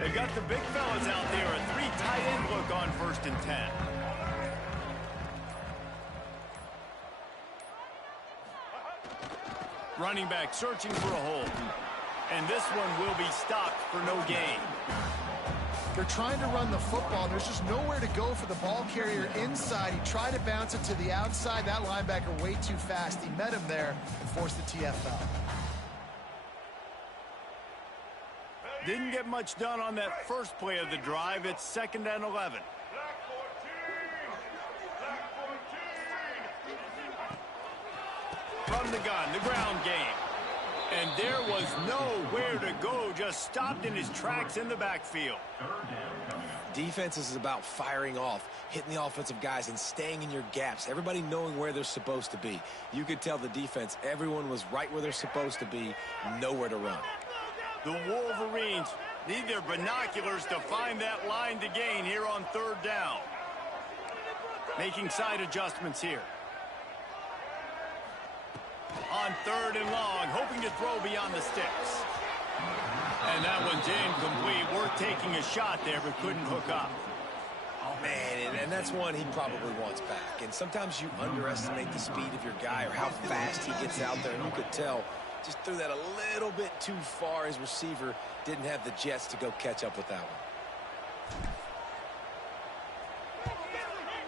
They've got the big fellas out there. A 3 tight end look on 1st and 10. Running back searching for a hole. And this one will be stopped for no gain. They're trying to run the football, and there's just nowhere to go for the ball carrier inside. He tried to bounce it to the outside. That linebacker way too fast. He met him there and forced the TFL. Didn't get much done on that first play of the drive. It's 2nd and 11. From the gun, the ground game. And there was nowhere to go, just stopped in his tracks in the backfield. Defense is about firing off, hitting the offensive guys, and staying in your gaps. Everybody knowing where they're supposed to be. You could tell the defense, everyone was right where they're supposed to be, nowhere to run. The Wolverines need their binoculars to find that line to gain here on 3rd down. Making side adjustments here. On 3rd and long, hoping to throw beyond the sticks. And that one's incomplete. Worth taking a shot there, but couldn't hook up. Man, and that's one he probably wants back. And sometimes you underestimate the speed of your guy or how fast he gets out there. And you could tell, just threw that a little bit too far. His receiver didn't have the jets to go catch up with that one.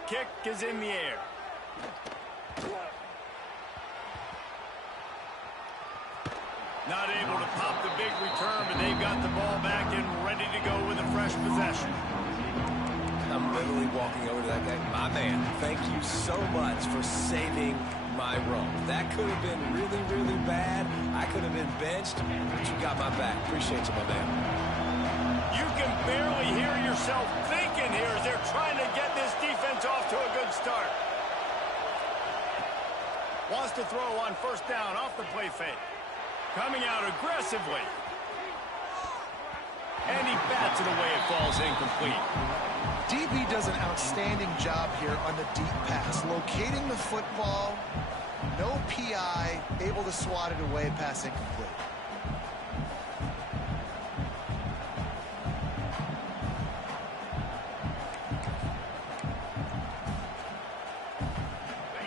Kick is in the air. Not able to pop the big return, but they've got the ball back and ready to go with a fresh possession. I'm literally walking over to that guy. My man, thank you so much for saving my run. That could have been really, really bad. I could have been benched, but you got my back. Appreciate you, my man. You can barely hear yourself thinking here as they're trying to get this defense off to a good start. Wants to throw on 1st down off the play fake. Coming out aggressively. And he bats it away. It falls incomplete. DB does an outstanding job here on the deep pass. Locating the football, no PI, able to swat it away, pass incomplete.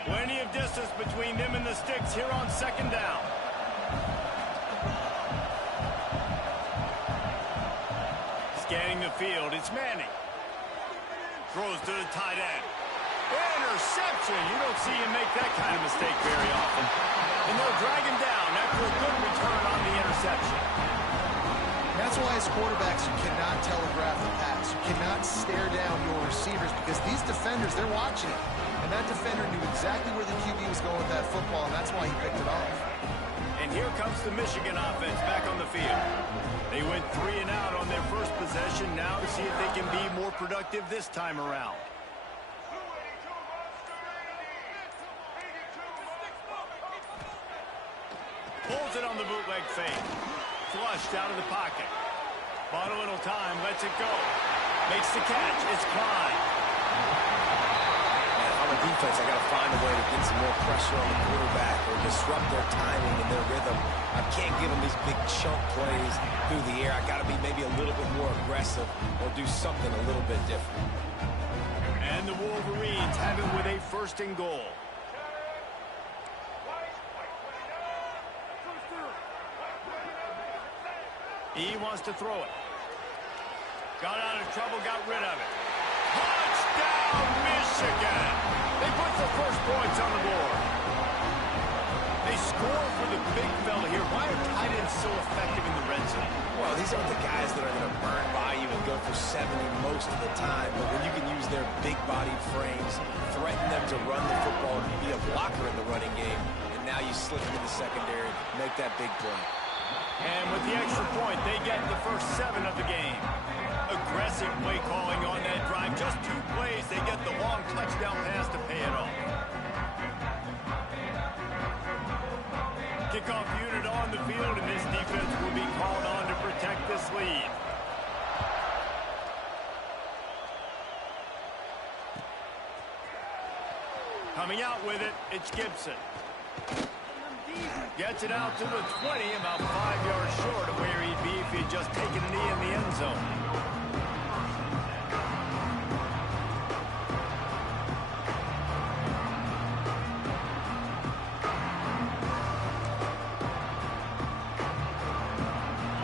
Plenty of distance between them and the sticks here on 2nd down. Scanning the field, it's Manning. Throws to the tight end. Interception! You don't see him make that kind of mistake very often. And they'll drag him down after a good return on the interception. That's why as quarterbacks, you cannot telegraph the pass. You cannot stare down your receivers because these defenders, they're watching it. And that defender knew exactly where the QB was going with that football, and that's why he picked it off. And here comes the Michigan offense back on the field. They went 3 and out on their first possession. Now to see if they can be more productive this time around. Pulls it on the bootleg fake. Flushed out of the pocket. Bought a little time, lets it go. Makes the catch. It's Klein. On the defense, I got to find a way to get some more pressure on the quarterback or disrupt their timing and their rhythm. I can't give them these big chunk plays through the air. I got to be maybe a little bit more aggressive or do something a little bit different. And the Wolverines have it with a 1st and goal. He wants to throw it. Got out of trouble, got rid of it. Touchdown, Michigan! They put the first points on the board. They score for the big fella here. Why are tight ends so effective in the red zone? Well, these aren't the guys that are going to burn by you and go for 70 most of the time, but when you can use their big-bodied frames, threaten them to run the football, be a blocker in the running game, and now you slip into the secondary, make that big play. And with the extra point, they get the first 7 of the game. Aggressive play calling on that drive. Just 2 plays, they get the long touchdown pass to pay it off. Kickoff unit on the field, and this defense will be called on to protect this lead. Coming out with it, it's Gibson. Gets it out to the 20, about 5 yards short of where he'd be if he'd just taken a knee in the end zone.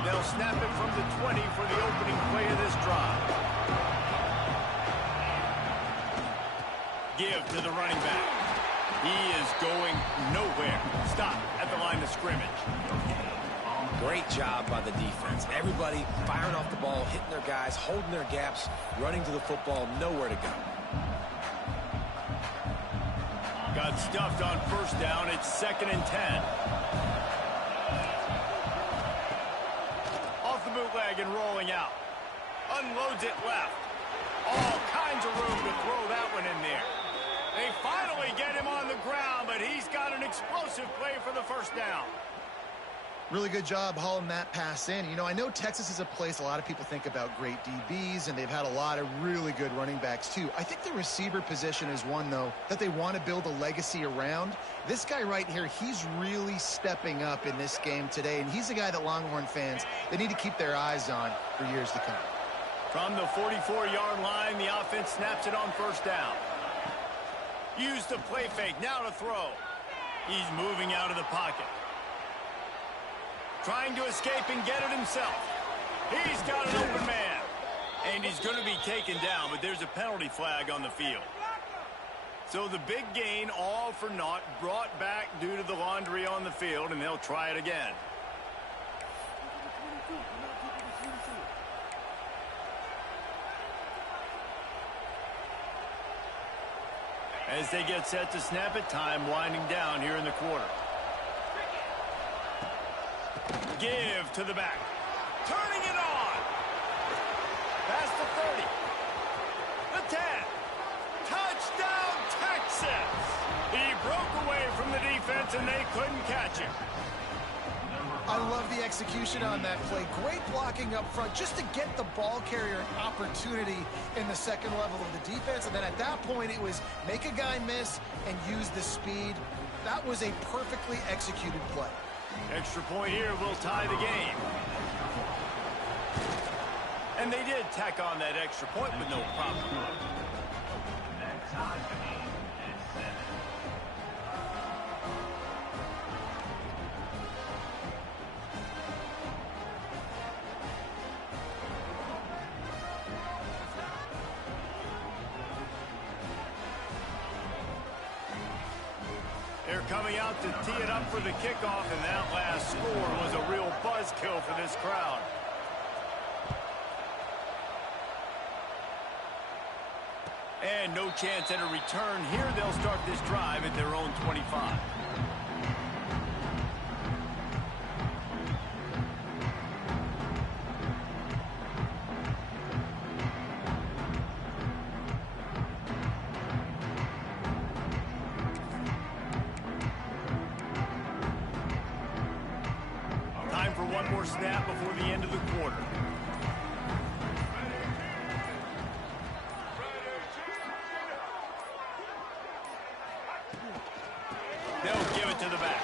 They'll snap it from the 20 for the opening play of this drive. Give to the running back. He is going nowhere. Stop at the line of scrimmage. Great job by the defense. Everybody firing off the ball, hitting their guys, holding their gaps, running to the football, nowhere to go. Got stuffed on first down. It's 2nd and 10. Off the bootleg and rolling out. Unloads it left. All kinds of room to throw that one in there. They finally get him on the ground, but he's got an explosive play for the first down. Really good job hauling that pass in. You know, I know Texas is a place a lot of people think about great DBs, and they've had a lot of really good running backs too. I think the receiver position is one, though, that they want to build a legacy around. This guy right here, he's really stepping up in this game today, and he's a guy that Longhorn fans, they need to keep their eyes on for years to come. From the 44-yard line, the offense snaps it on first down. Use the play fake, now to throw. He's moving out of the pocket. Trying to escape and get it himself. He's got an open man. And he's going to be taken down, but there's a penalty flag on the field. So the big gain, all for naught, brought back due to the laundry on the field, and they'll try it again. As they get set to snap it, time winding down here in the quarter. Give to the back. Turning it on. Past the 30. The 10. Touchdown, Texas. He broke away from the defense, and they couldn't catch him. I love the execution on that play. Great blocking up front just to get the ball carrier an opportunity in the second level of the defense. And then at that point, it was make a guy miss and use the speed. That was a perfectly executed play. Extra point here will tie the game. And they did tack on that extra point with no problem. They're coming out to tee it up for the kickoff, and that last score was a real buzzkill for this crowd. And no chance at a return here. They'll start this drive at their own 25. Time for one more snap before the end of the quarter. They'll give it to the back.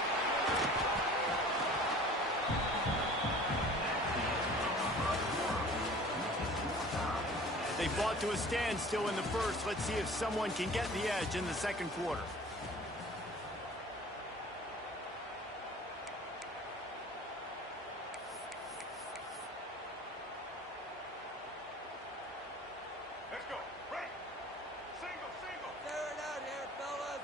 They fought to a standstill in the first. Let's see if someone can get the edge in the second quarter. Let's go. Right. Single, single. They're it out here, fellas.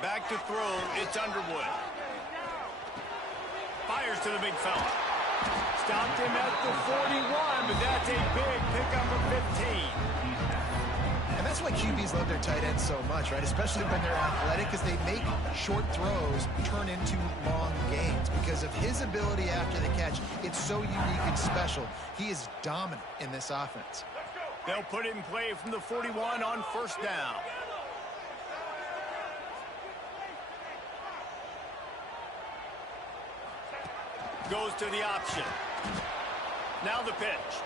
Back to throw, it's Underwood. Fires to the big fella. Stopped him at the 41, but that's a big pickup of 15. And that's why QBs love their tight ends so much, right? Especially when they're athletic, because they make short throws turn into long gains. Because of his ability after the catch, it's so unique and special. He is dominant in this offense. They'll put it in play from the 41 on first down. Goes to the option. Now the pitch.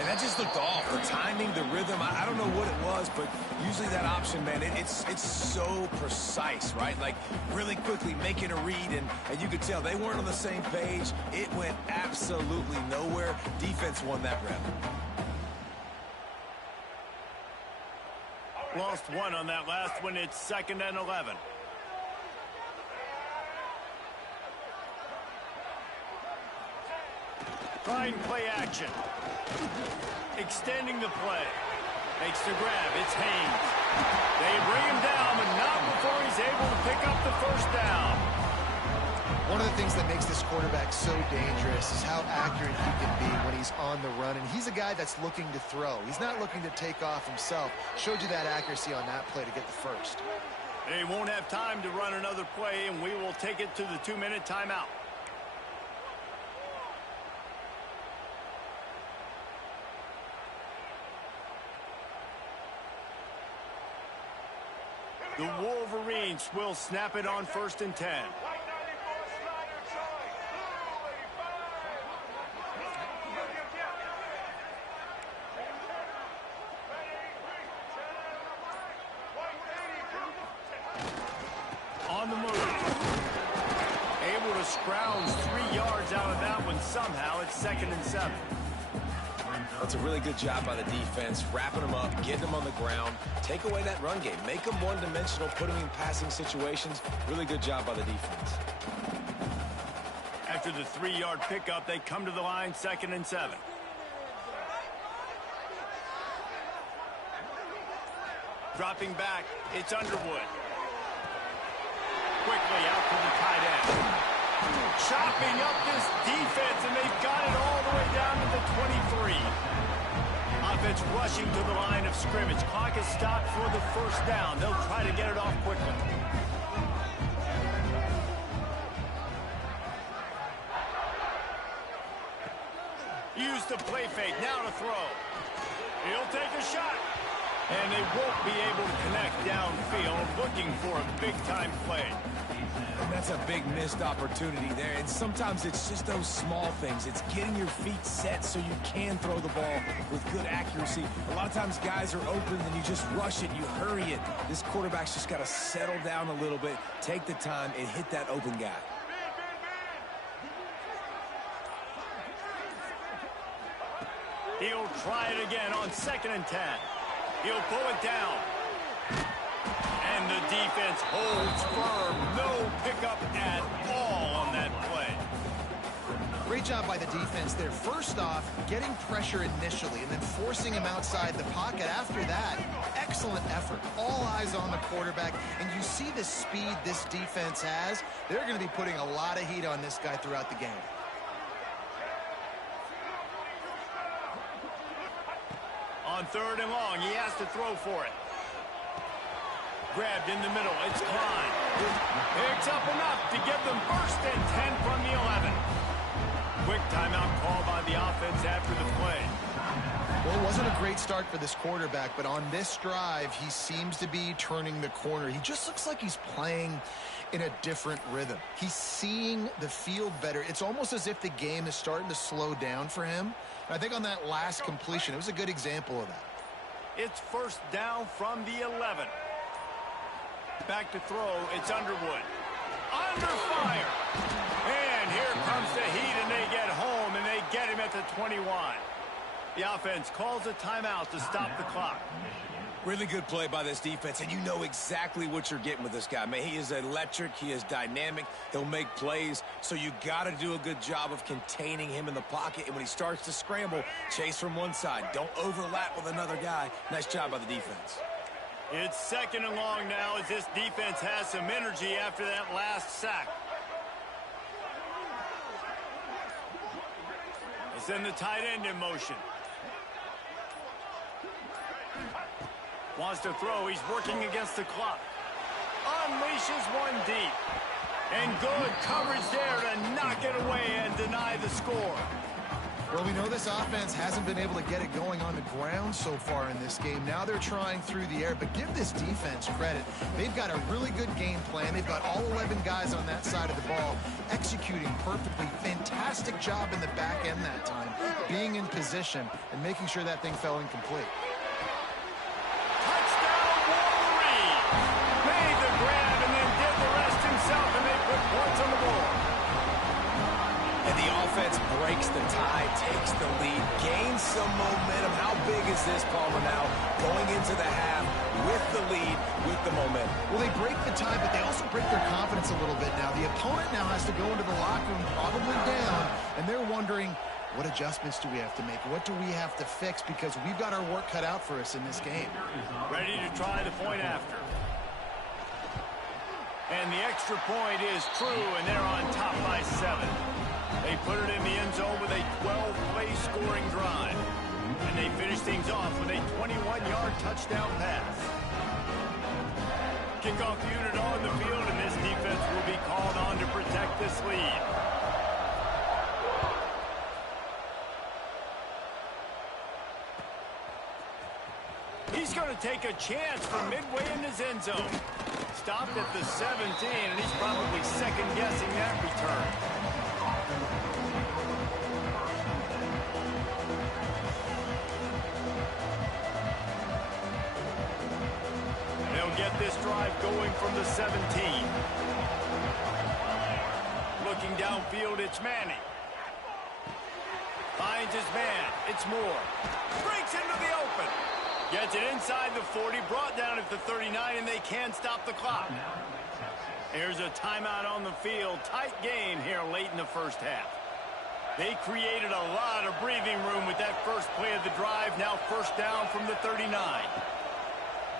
And that just looked off. The timing finding the rhythm. I don't know what it was, but usually that option, man, it's so precise, right? Like really quickly making a read, and you could tell they weren't on the same page. It went absolutely nowhere. Defense won that rep. Lost one on that last one. It's 2nd and 11. Trying play action. Extending the play. Makes the grab. It's Haynes. They bring him down, but not before he's able to pick up the first down. One of the things that makes this quarterback so dangerous is how accurate he can be when he's on the run. And he's a guy that's looking to throw. He's not looking to take off himself. Showed you that accuracy on that play to get the first. They won't have time to run another play, and we will take it to the 2-minute timeout. The Wolverines will snap it on 1st and 10. On the move. Able to scrounge 3 yards out of that one somehow. It's 2nd and 7. That's a really good job by the defense, wrapping them up, getting them on the ground, take away that run game, make them one-dimensional, put them in passing situations. Really good job by the defense. After the 3-yard pickup, they come to the line, 2nd and 7. Dropping back, it's Underwood. Quickly out to the tight end. Chopping up this defense, and they've got it all the way down to the 23. Offense rushing to the line of scrimmage. Clock is stopped for the first down. They'll try to get it off quickly. Use the play fake. Now to throw. He'll take a shot. And they won't be able to connect downfield, looking for a big-time play. And that's a big missed opportunity there. And sometimes it's just those small things. It's getting your feet set so you can throw the ball with good accuracy. A lot of times guys are open and you just rush it, you hurry it. This quarterback's just got to settle down a little bit, take the time, and hit that open guy. He'll try it again on 2nd and 10. He'll pull it down. And the defense holds firm. No pickup at all on that play. Great job by the defense there. First off, getting pressure initially and then forcing him outside the pocket. After that, excellent effort. All eyes on the quarterback. And you see the speed this defense has. They're going to be putting a lot of heat on this guy throughout the game. On 3rd and long, he has to throw for it. Grabbed in the middle, it's Klein. Picks up enough to give them 1st and 10 from the 11. Quick timeout call by the offense after the play. Well, it wasn't a great start for this quarterback, but on this drive, he seems to be turning the corner. He just looks like he's playing in a different rhythm. He's seeing the field better. It's almost as if the game is starting to slow down for him. And I think on that last completion, it was a good example of that. It's 1st down from the 11. Back to throw, it's Underwood. Under fire! And here comes the heat, and they get home, and they get him at the 21. The offense calls a timeout to stop the clock. Really good play by this defense, and you know exactly what you're getting with this guy. Man, he is electric. He is dynamic. He'll make plays, so you got to do a good job of containing him in the pocket. And when he starts to scramble, chase from one side. Don't overlap with another guy. Nice job by the defense. It's 2nd and long now as this defense has some energy after that last sack. They send the tight end in motion. Wants to throw. He's working against the clock. Unleashes one deep. And good coverage there to knock it away and deny the score. Well, we know this offense hasn't been able to get it going on the ground so far in this game. Now they're trying through the air, but give this defense credit. They've got a really good game plan. They've got all 11 guys on that side of the ball executing perfectly. Fantastic job in the back end that time, being in position and making sure that thing fell incomplete. defense breaks the tie, takes the lead, gains some momentum. How big is this, Palmer, now going into the half with the lead, with the momentum? Well, they break the tie, but they also break their confidence a little bit now. The opponent now has to go into the locker room probably down, and they're wondering, what adjustments do we have to make? What do we have to fix? Because we've got our work cut out for us in this game. Ready to try the point after. And the extra point is true, and they're on top by 7. They put it in the end zone with a 12-play scoring drive. And they finish things off with a 21-yard touchdown pass. Kickoff unit on the field, and this defense will be called on to protect this lead. He's going to take a chance from midway in his end zone. Stopped at the 17, and he's probably second-guessing that return. They'll get this drive going from the 17. Looking downfield, it's Manning. Finds his man. It's Moore. Breaks into the open. Gets it inside the 40, brought down at the 39, and they can't stop the clock. Here's a timeout on the field. Tight game here late in the first half. They created a lot of breathing room with that first play of the drive. Now first down from the 39.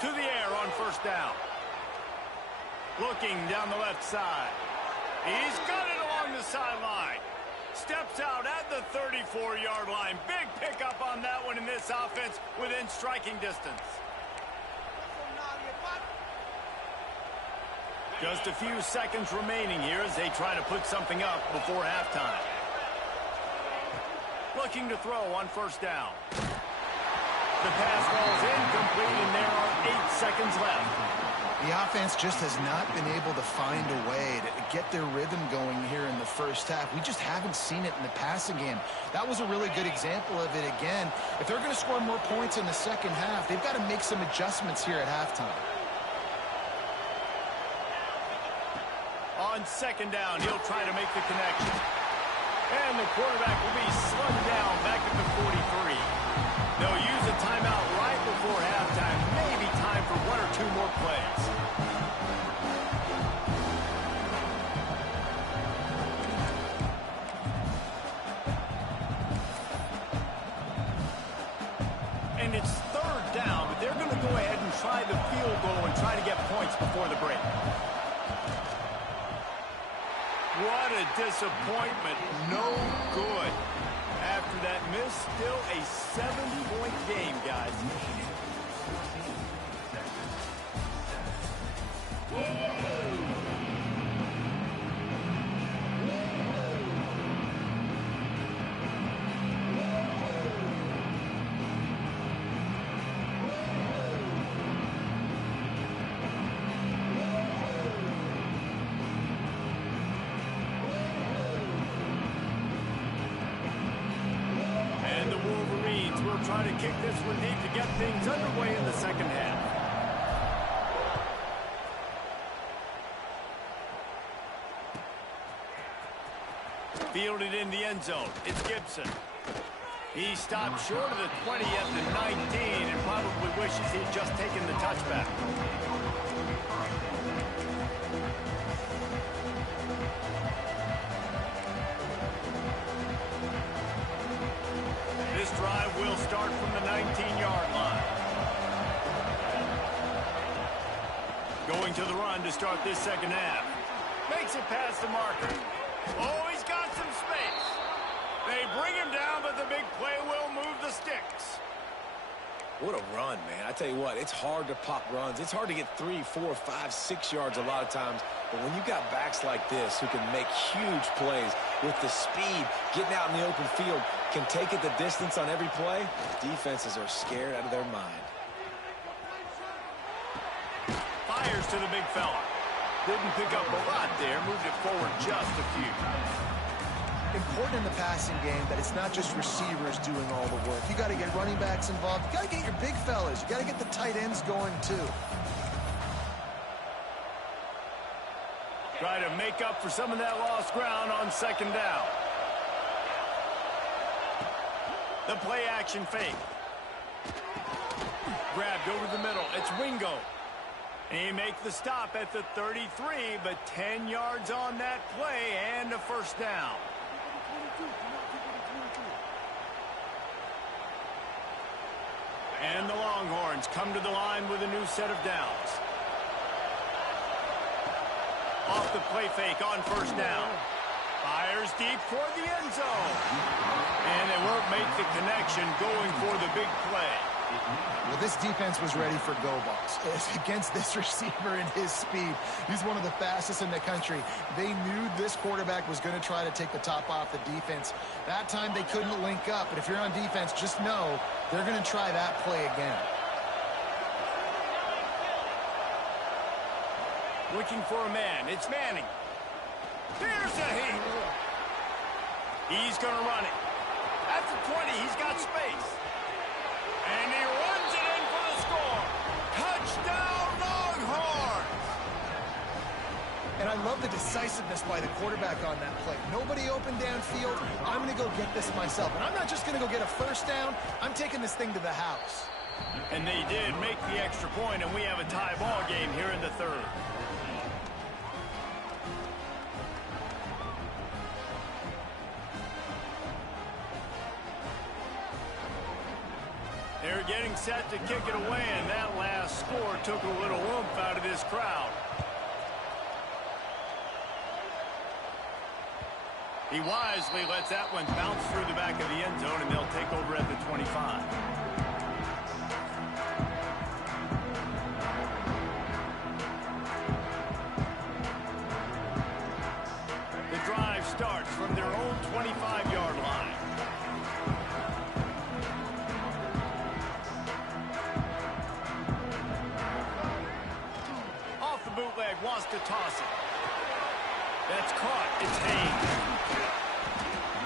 To the air on first down. Looking down the left side. He's got it along the sideline. Steps out at the 34-yard line. Big pickup on that one in this offense within striking distance. Just a few seconds remaining here as they try to put something up before halftime. Looking to throw on first down. The pass falls incomplete, and there are 8 seconds left. The offense just has not been able to find a way to get their rhythm going here in the first half. We just haven't seen it in the passing game. That was a really good example of it again. If they're going to score more points in the second half, they've got to make some adjustments here at halftime. On second down, he'll try to make the connection. And the quarterback will be slugged down back at the 43. They'll use a timeout right before halftime. Maybe time for 1 or 2 more plays. And it's third down, but they're going to go ahead and try the field goal and try to get points before the break. What a disappointment. No good. After that miss, still a 7-point game, guys. Trying to kick this one deep to get things underway in the second half. Fielded in the end zone. It's Gibson. He stopped short of the 20 at the 19 and probably wishes he'd just taken the touchback. This drive will start from the 19-yard line. Going to the run to start this second half. Makes it past the marker. Oh, he's got some space. They bring him down, but the big play will move the sticks. What a run, man. I tell you what, it's hard to pop runs. It's hard to get 3, 4, 5, 6 yards a lot of times. But when you've got backs like this who can make huge plays with the speed, getting out in the open field, can take it the distance on every play, defenses are scared out of their mind. Fires to the big fella. Didn't pick up a lot there. Moved it forward just a few. Important in the passing game that it's not just receivers doing all the work. You got to get running backs involved. You got to get your big fellas. You got to get the tight ends going too. Try to make up for some of that lost ground on second down. The play action fake. Grabbed over the middle. It's Wingo. And he makes the stop at the 33, but 10 yards on that play and a first down. And the Longhorns come to the line with a new set of downs. Off the play fake on first down. Fires deep toward the end zone. And they won't make the connection going for the big play. Well, this defense was ready for go balls. Against this receiver and his speed, he's one of the fastest in the country. They knew this quarterback was going to try to take the top off the defense. That time they couldn't link up, but if you're on defense, just know they're going to try that play again. Looking for a man. It's Manning. Here's a heat. He's going to run it. At the 20, he's got space. And he runs it in for the score. Touchdown, Longhorns! And I love the decisiveness by the quarterback on that play. Nobody open downfield. I'm going to go get this myself. And I'm not just going to go get a first down. I'm taking this thing to the house. And they did make the extra point, and we have a tie ball game here in the third. They're getting set to kick it away, and that last score took a little oomph out of this crowd. He wisely lets that one bounce through the back of the end zone, and they'll take over at the 25. The drive starts from their own 25-yard line. Bootleg wants to toss it. That's caught. It's Haynes.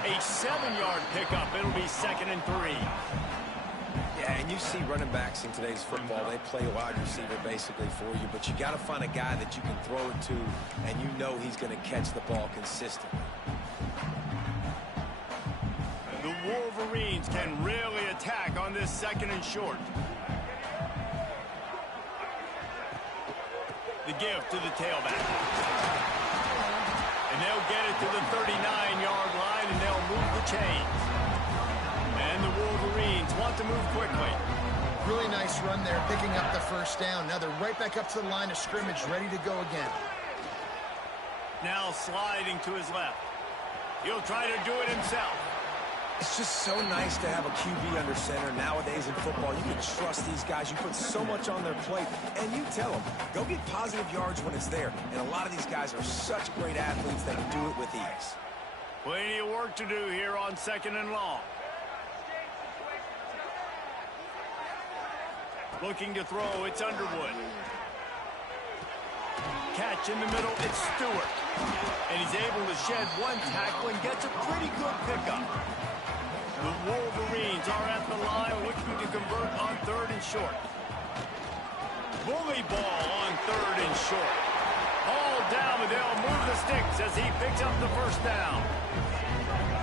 A 7-yard pickup. It'll be 2nd and 3. Yeah, and you see running backs in today's football, they play wide receiver basically for you, but you got to find a guy that you can throw it to, and you know he's going to catch the ball consistently. The Wolverines can really attack on this 2nd and short. The give to the tailback. And they'll get it to the 39-yard line, and they'll move the chains. And the Wolverines want to move quickly. Really nice run there, picking up the first down. Now they're right back up to the line of scrimmage, ready to go again. Now sliding to his left. He'll try to do it himself. It's just so nice to have a QB under center. Nowadays in football, you can trust these guys. You put so much on their plate, and you tell them, go get positive yards when it's there. And a lot of these guys are such great athletes that can do it with ease. Plenty of work to do here on 2nd and long. Looking to throw, it's Underwood. Catch in the middle, it's Stewart. And he's able to shed one tackle and gets a pretty good pickup. The Wolverines are at the line looking to convert on 3rd and short. Bully ball on 3rd and short. All down, but they'll move the sticks as he picks up the first down.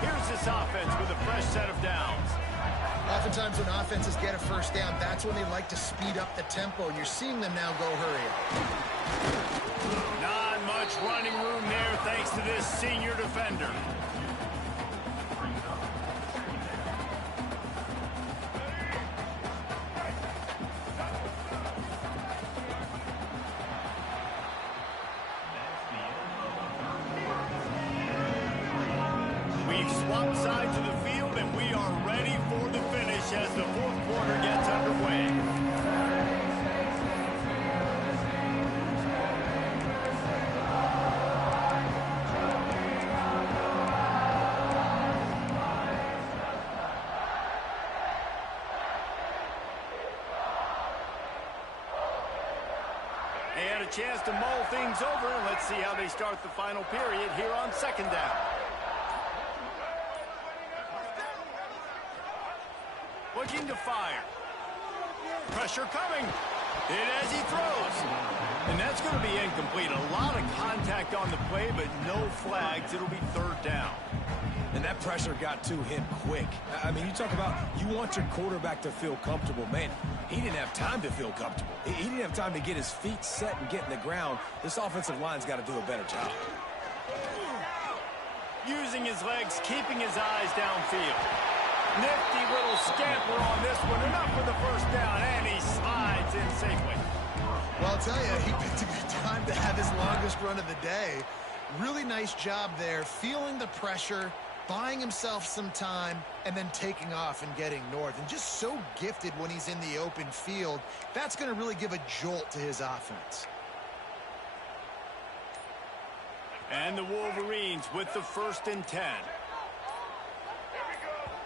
Here's this offense with a fresh set of downs. Oftentimes when offenses get a first down, that's when they like to speed up the tempo, and you're seeing them now go hurry up. Not much running room there thanks to this senior defender. We've swapped sides of the field, and we are ready for the finish as the 4th quarter gets underway. They had a chance to mull things over, and let's see how they start the final period here on 2nd down. Looking to fire. Pressure coming. Hit as he throws. And that's going to be incomplete. A lot of contact on the play, but no flags. It'll be third down. And that pressure got to him quick. I mean, you talk about you want your quarterback to feel comfortable. Man, he didn't have time to feel comfortable. He didn't have time to get his feet set and get in the ground. This offensive line's got to do a better job. Using his legs, keeping his eyes downfield. Nifty little scamper on this one. Enough for the first down, and he slides in safely. Well, I'll tell you, he picked a good time to have his longest run of the day. Really nice job there, feeling the pressure, buying himself some time, and then taking off and getting north. And just so gifted when he's in the open field. That's going to really give a jolt to his offense. And the Wolverines with the 1st and 10.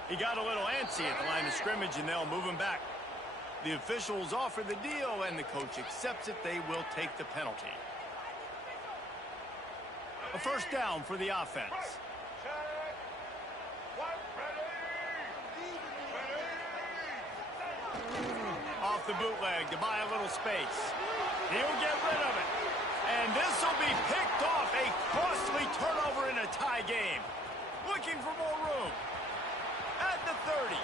He got a little antsy at the line of scrimmage, and they'll move him back. The officials offer the deal, and the coach accepts it. They will take the penalty. A first down for the offense. Off the bootleg to buy a little space. He'll get rid of it. And this will be picked off. A costly turnover in a tie game. Looking for more room. At the 30.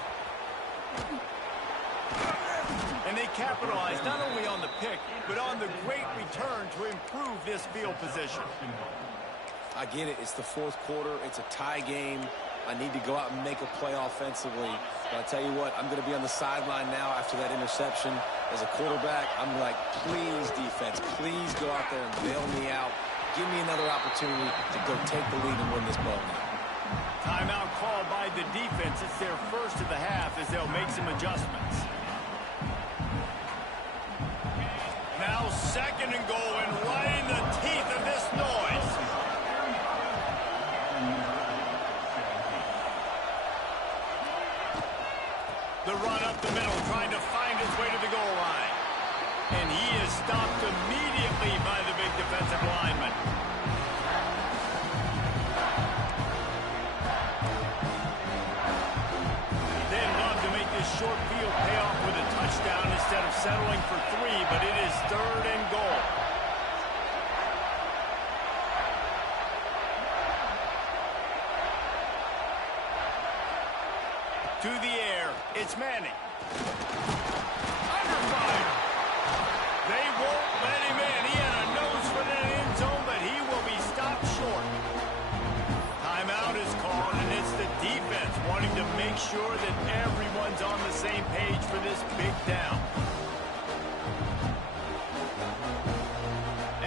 And they capitalize not only on the pick, but on the great return to improve this field position. I get it. It's the 4th quarter. It's a tie game. I need to go out and make a play offensively. But I tell you what, I'm going to be on the sideline now after that interception. As a quarterback, I'm like, please, defense, please go out there and bail me out. Give me another opportunity to go take the lead and win this ball game. Timeout called by the defense. It's their first of the half as they'll make some adjustments. Now 2nd and goal, and right in the teeth of this noise. The run up the middle, trying to find his way to the goal line. And he is stopped immediately by the big defensive lineman. They'd love to make this short field pay off with a touchdown instead of settling for 3, but it is 3rd and goal. To the air, it's Manning. Under fire. They won't let him in. He had a nose for the end zone, but he will be stopped short. Timeout is called, and it's the defense wanting to make sure that everyone's on the same page for this big down.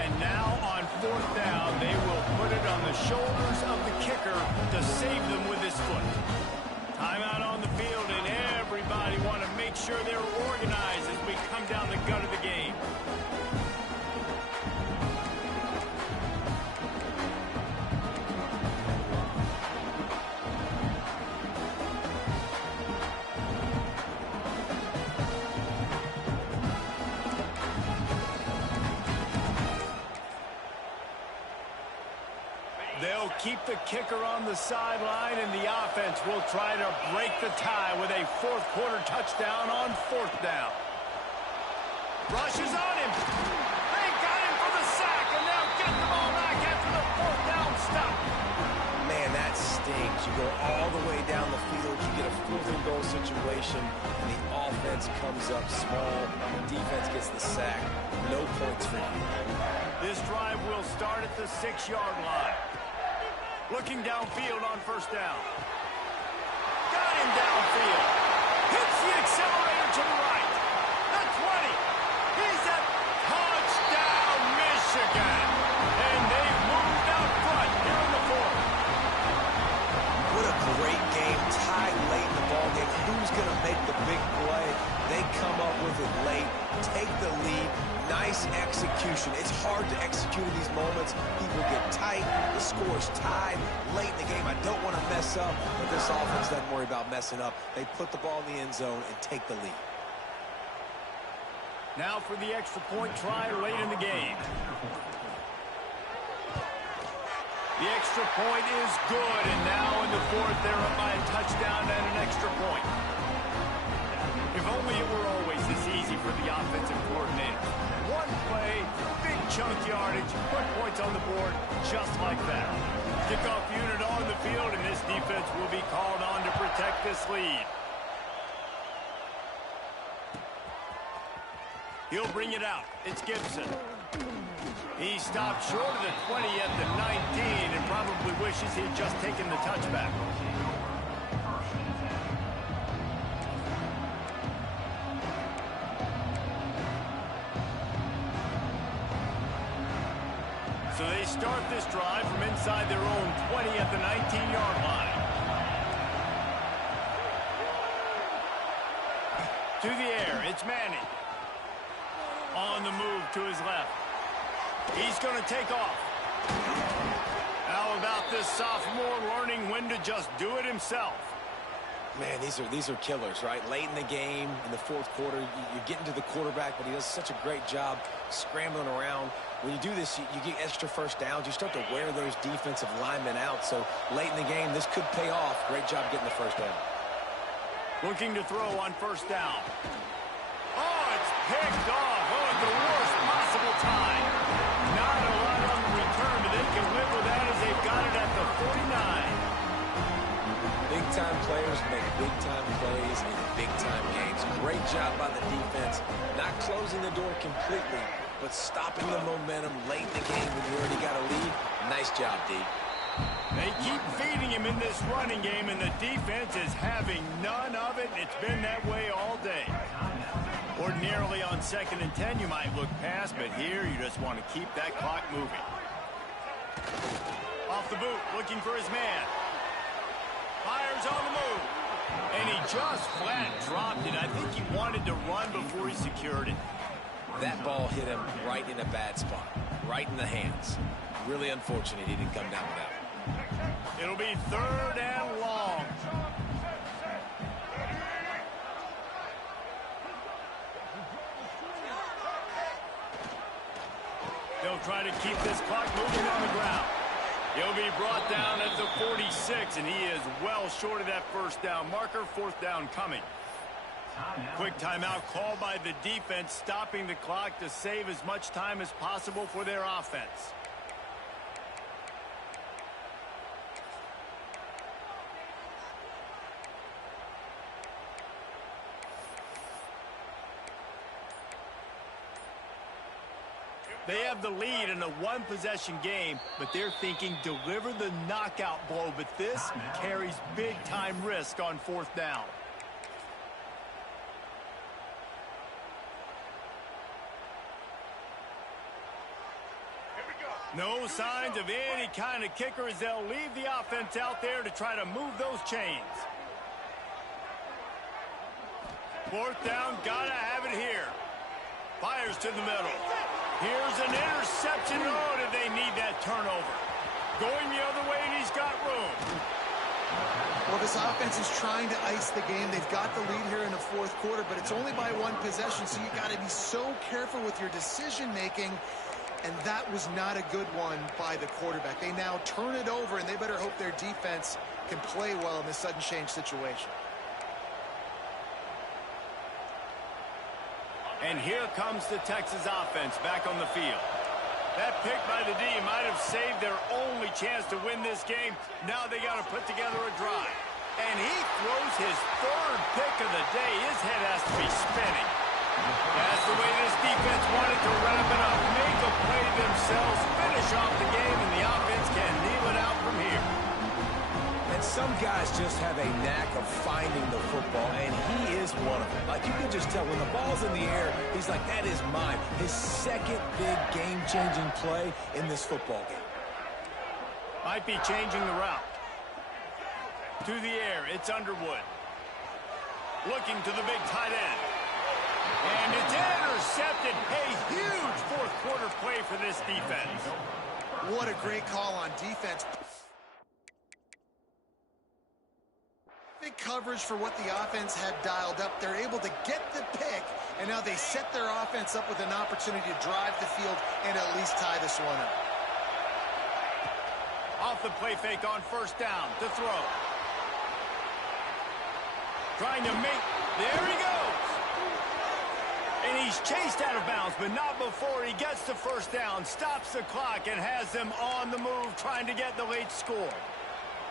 And now on 4th down, they will put it on the shoulders of the kicker to save them with his foot. Timeout on the field, and everybody want to make sure they're organized as we come down the gut of the game. They'll keep the kicker on the sideline, and the offense will try to break the tie with a 4th quarter touchdown on 4th down. Rushes on him. They got him for the sack, and they'll get the ball back after the 4th down stop. Man, that stings. You go all the way down the field, you get a 4th and goal situation, and the offense comes up small. The defense gets the sack. No points for you. This drive will start at the 6-yard line. Looking downfield on 1st down. Got him downfield. Hits the accelerator to the right. The 20. He's at touchdown, Michigan. And they moved out front here in the 4th. What a great game. Tied late in the ballgame. Who's going to make the big play? They come up with it late, take the lead. Nice execution. It's hard to execute in these moments. People get tight. The score's tied late in the game. I don't want to mess up, but this offense doesn't worry about messing up. They put the ball in the end zone and take the lead. Now for the extra point try late in the game. The extra point is good, and now in the 4th, they're up by a touchdown and an extra point. If only it were always this easy for the offensive coordinator. chunk yardage, put points on the board just like that. Kickoff unit on the field, and this defense will be called on to protect this lead. He'll bring it out. It's Gibson. He stopped short of the 20 at the 19 and probably wishes he'd just taken the touchback. So they start this drive from inside their own 20 at the 19-yard line. To the air, it's Manning. On the move to his left. He's going to take off. How about this sophomore learning when to just do it himself? Man, these are killers, right? Late in the game, in the fourth quarter, you're getting to the quarterback, but he does such a great job scrambling around. When you do this, you get extra first downs. You start to wear those defensive linemen out. So late in the game, this could pay off. Great job getting the first down. Looking to throw on first down. Oh, it's picked off. Oh, at the worst possible time. Not a lot on the return, but they can live with that as they've got it at the 49. Big-time players make big-time plays in big-time games. Great job by the defense. Not closing the door completely, but stopping the momentum late in the game when you already got a lead. Nice job, D. They keep feeding him in this running game, and the defense is having none of it. It's been that way all day. Ordinarily on 2nd and 10, you might look past, but here you just want to keep that clock moving. Off the boot, looking for his man. Fires on the move. And he just flat dropped it. I think he wanted to run before he secured it. That ball hit him right in a bad spot, right in the hands. Really unfortunate he didn't come down with that. It'll be 3rd and long. They'll try to keep this clock moving on the ground. He'll be brought down at the 46, and he is well short of that first down marker. 4th down coming. Quick timeout called by the defense, stopping the clock to save as much time as possible for their offense. They have the lead in a one-possession game, but they're thinking deliver the knockout blow, but this carries big-time risk on 4th down. No signs of any kind of kicker as they'll leave the offense out there to try to move those chains. 4th down, gotta have it here. Fires to the middle. Here's an interception. Oh, did they need that turnover? Going the other way, and he's got room. Well, this offense is trying to ice the game. They've got the lead here in the 4th quarter, but it's only by 1 possession, so you got to be so careful with your decision-making, and that was not a good one by the quarterback. They now turn it over, and they better hope their defense can play well in this sudden change situation. And here comes the Texas offense back on the field. That pick by the D might have saved their only chance to win this game. Now they got to put together a drive. And he throws his 3rd pick of the day. His head has to be spinning. That's the way this defense wanted to wrap it up. Make a play themselves, finish off the game, and the offense can kneel it out from here. And some guys just have a knack of finding the football, and he is one of them. Like, you can just tell when the ball's in the air, he's like, that is mine. His 2nd big game-changing play in this football game. Might be changing the route. To the air, it's Underwood. Looking to the big tight end. And it's intercepted. A huge 4th quarter play for this defense. What a great call on defense. Big coverage for what the offense had dialed up. They're able to get the pick, and now they set their offense up with an opportunity to drive the field and at least tie this one up. Off the play fake on 1st down to throw. Trying to make, there he goes. And he's chased out of bounds, but not before he gets the first down, stops the clock, and has them on the move trying to get the late score.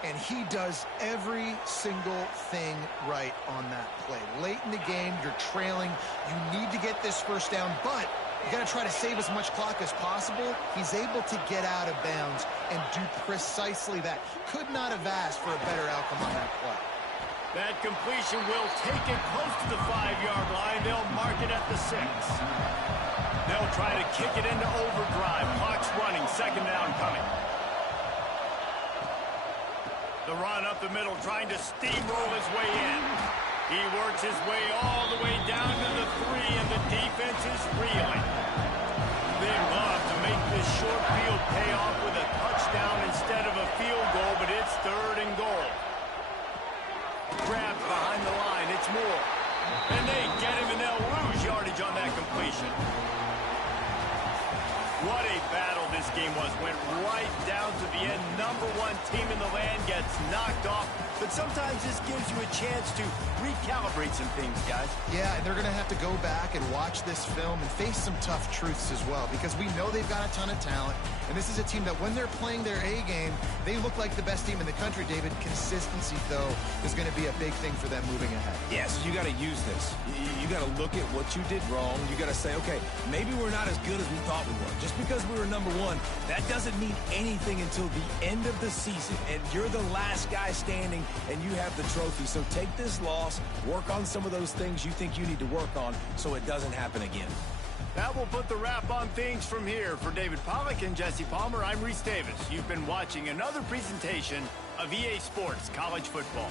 And he does every single thing right on that play. Late in the game, you're trailing. You need to get this first down, but you got to try to save as much clock as possible. He's able to get out of bounds and do precisely that. Could not have asked for a better outcome on that play. That completion will take it close to the 5-yard line. They'll mark it at the 6. They'll try to kick it into overdrive. Clock's running. Second down coming. The run up the middle, trying to steamroll his way in. He works his way all the way down to the 3, and the defense is reeling. They love to make this short field pay off with a touchdown instead of a field goal, but it's 3rd and goal. Grabs behind the line. It's Moore. And they get him, and they'll lose yardage on that completion. What a battle this game was. Went right down to the end. #1 team in the land gets knocked off. But sometimes this gives you a chance to recalibrate some things, guys. Yeah, and they're going to have to go back and watch this film and face some tough truths as well, because we know they've got a ton of talent, and this is a team that when they're playing their A game, they look like the best team in the country, David. Consistency, though, is going to be a big thing for them moving ahead. Yes, you got to use this. You got to look at what you did wrong. You got to say, okay, maybe we're not as good as we thought we were. Just because we were #1, that doesn't mean anything until the end of the season, and you're the last guy standing, and you have the trophy. So take this loss, work on some of those things you think you need to work on so it doesn't happen again. That will put the wrap on things from here. For David Pollack and Jesse Palmer, I'm Reese Davis. You've been watching another presentation of EA Sports College Football.